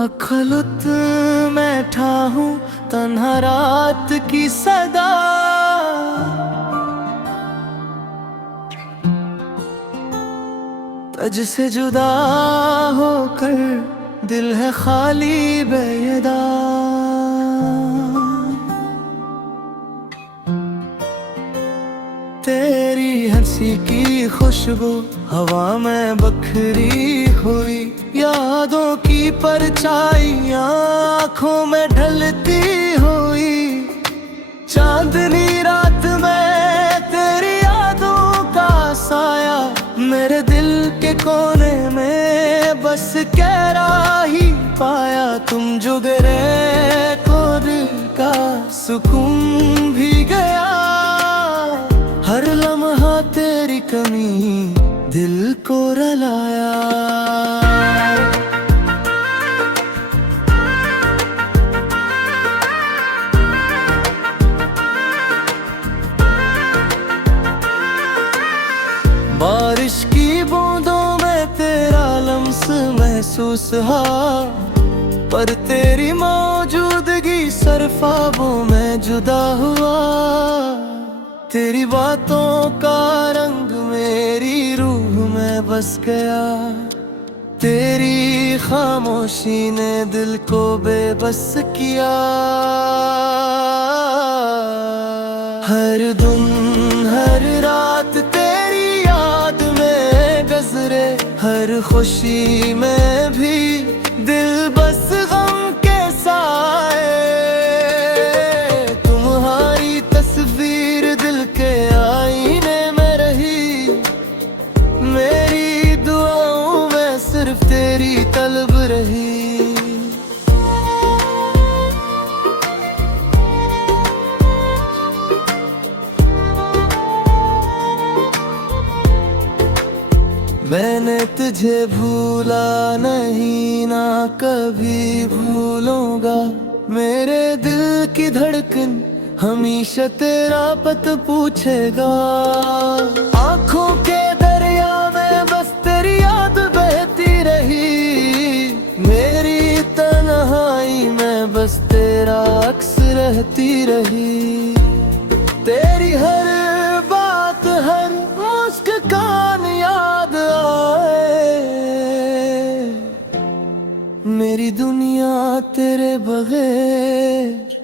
अखलुत बैठा हूँ तन्हा रात की सदा। तुझ से जुदा होकर दिल है खाली बेयदा। तेरी हंसी की खुशबू हवा में बखरी हुई, यादों की परछाइयाँ आँखों में ढलती हुई। चांदनी रात में तेरी यादों का साया मेरे दिल के कोने में बस कहरा ही पाया। तुम जो गए तो दिल का सुकून भी गया। हर लम्हा तेरी कमी दिल को रुलाया। बारिश की बूंदों में तेरा लम्स महसूस हुआ, पर तेरी मौजूदगी सरफाबों में जुदा हुआ। तेरी बातों का रंग मेरी रूह में बस गया। तेरी खामोशी ने दिल को बेबस किया। हर दिन हर रात तेरी याद में गुजरे, हर खुशी में भी दिल बस गम के साए। तुम्हारी तस्वीर दिल के आईने में रही, मेरी दुआओं में सिर्फ तेरी तलब रही। मैंने तुझे भूला नहीं, ना कभी भूलूंगा। मेरे दिल की धड़कन हमेशा तेरा पत पूछेगा। आँखों के दरिया में बस तेरी याद बहती रही, मेरी तन्हाई में बस तेरा अक्स रहती रही। तेरी हर बात हर मुस्कान याद आए, मेरी दुनिया तेरे बगैर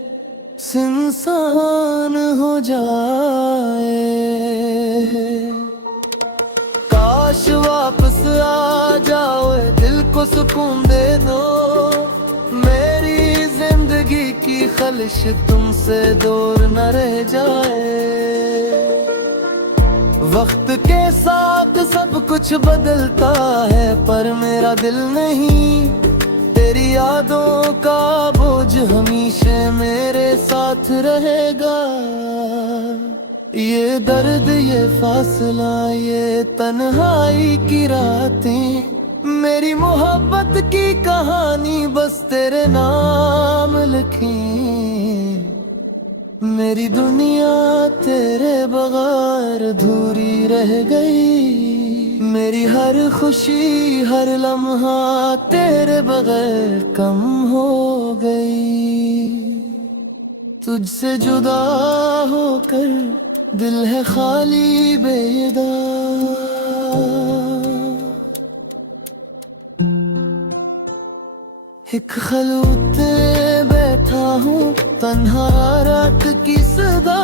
सुनसान हो जाए। काश वापस आ जाओ, दिल को सुकून दे दो। मेरी जिंदगी की ख्वाहिश तुमसे दूर न रह जाए। वक्त के साथ सब कुछ बदलता है, पर मेरा दिल नहीं। तेरी यादों का बोझ हमेशा मेरे साथ रहेगा। ये दर्द ये फासला ये तन्हाई की रातें, मेरी मोहब्बत की कहानी बस तेरे नाम लिखी। मेरी दुनिया तेरे बगैर अधूरी रह गई। मेरी हर खुशी हर लम्हा तेरे बगैर कम हो गई। तुझसे जुदा होकर दिल है खाली बेयदा। एक खलूत बैठा हूँ तन्हा रात की सदा।